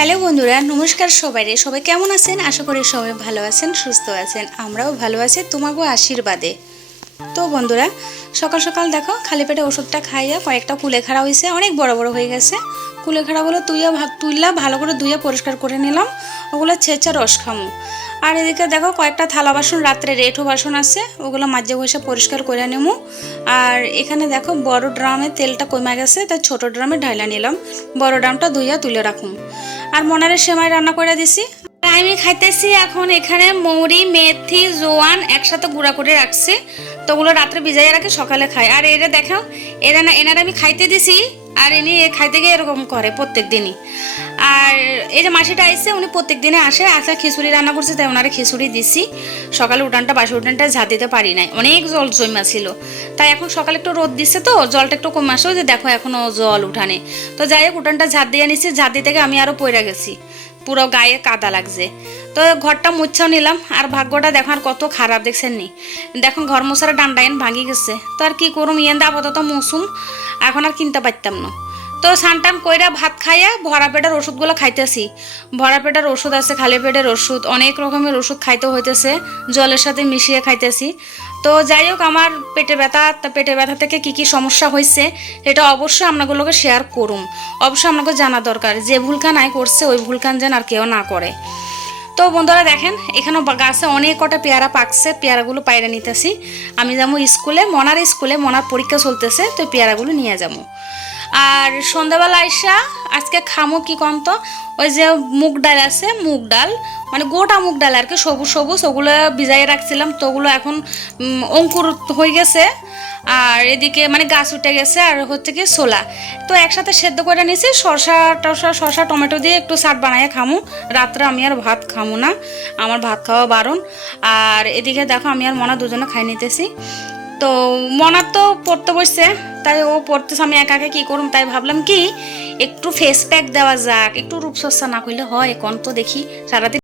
Hello বন্ধুরা, নমস্কার সবাইরে। সবাই কেমন আছেন? আশা করি সবাই ভালো আছেন, সুস্থ আছেন। আমরাও ভালো আছি তোমাগো আশীর্বাদে। তো বন্ধুরা, সকাল সকাল দেখো খালি পেটে ওষুধটা খাইয়া কয়েকটা কুলেখাড়া হয়েছে, অনেক বড় বড় হয়ে গেছে। কুলেখাড়াগুলো তুইলা ভালো করে ধুইয়া পরিষ্কার করে নিলাম, ওগুলো ছেঁচা রস খামু। আর এদিকে দেখো কয়েকটা থালা বাসন, রাত্রে রেঠো বাসন আছে, ওগুলো মাঝে বসে পরিষ্কার করে নেবো। আর এখানে দেখো বড় ড্রামে তেলটা কমে গেছে, তাই ছোট ড্রামে ঢাইলা নিলাম। বড় ড্রামটা ধুইয়া তুলে রাখুন। আর মনারে সেমাই রান্না করে দিছি। আমি খাইতেছি এখন এখানে মৌরি, মেথি, জোয়ান একসাথে গুঁড়া করে রাখছি, তো ওগুলো রাত্রে ভিজাইয়া রাখি, সকালে খাই। আর এরা দেখো, এনারা আমি খাইতে দিছি, আর ইনি খাইতে গিয়ে এরকম করে প্রত্যেক দিনই। আর এই যে মাসিটা আইসে, উনি প্রত্যেক দিনে আসে, খিচুড়ি রান্না করছে, তাই ওনারে খিচুড়ি দিছি। সকালে বাসি উঠানটা ঝাঁ দিতে পারি নাই, অনেক জল জমা ছিল। তাই এখন সকালে একটু রোদ দিচ্ছে, তো জলটা একটু কমে আসে, যে দেখো এখনো জল উঠানে। তো যাই হোক, উঠানটা ঝাঁট দিয়ে নিছি, ঝাঁট দিতে গিয়ে আমি আরও পড়ে গেছি, পুরো গায়ে কাদা লাগছে। তো ঘরটা মুছাও নিলাম। আর ভাগ্যটা দেখো আর কত খারাপ, দেখছেন নি? দেখুন ঘর মোছার ডান্ডাইন ভাঙি গেছে। তো আর কি করুম, ইয়েন আপাতত মুসুম, এখন আর কিনতে পারতাম না। তো সানটান কইরা ভাত খাইয়া ভরা পেটের ওষুধগুলো খাইতেছি। ভরা পেটের ওষুধ আছে, খালি পেটের ওষুধ, অনেক রকমের ওষুধ খাইতে হইতেছে, জলের সাথে মিশিয়ে খাইতেছি। তো যাই হোক, আমার পেটে ব্যথা থেকে কি সমস্যা হয়েছে এটা অবশ্যই আপনাগুলোকে শেয়ার করুম। অবশ্যই আপনাকে জানা দরকার, যে ভুলখান আয় করছে ওই ভুলখান যেন আর কেউ না করে। তো বন্ধুরা দেখেন, এখানেও গাছে অনেক কটা পেয়ারা পাকছে, পেয়ারাগুলো পায়রা নিতেছি। আমি যাবো স্কুলে, মনার পরীক্ষা চলতেছে, তো পেয়ারাগুলো নিয়ে যাবো। আর সন্ধ্যাবেলা আইসা আজকে খামো কি কন্ত, ওই যে মুগ ডাল আছে, মুগ ডাল মানে গোটা মুগ ডাল আর কি, সবুজ সবুজ, ওগুলো ভিজাইয়ে রাখছিলাম, তো ওগুলো এখন অঙ্কুর হয়ে গেছে। আর এদিকে মানে গাছ উঠে গেছে, আর হচ্ছে কি ছোলা, তো একসাথে সেদ্ধ করে নিয়েছি। শসা টমেটো দিয়ে একটু চাট বানাইয়া খামু। রাত্রে আমি আর ভাত খামু না, আমার ভাত খাওয়া বারণ। আর এদিকে দেখো আমি আর মনা দুজনে খাই নিতেছি। তো মনার তো পড়তে বসছে, তাই ও পড়তেছে, আমি একা একা কী করুম, তাই ভাবলাম কি একটু ফেস প্যাক দেওয়া যাক, একটু রূপচর্চা না করলে হয় কোন, তো দেখি সারাদিন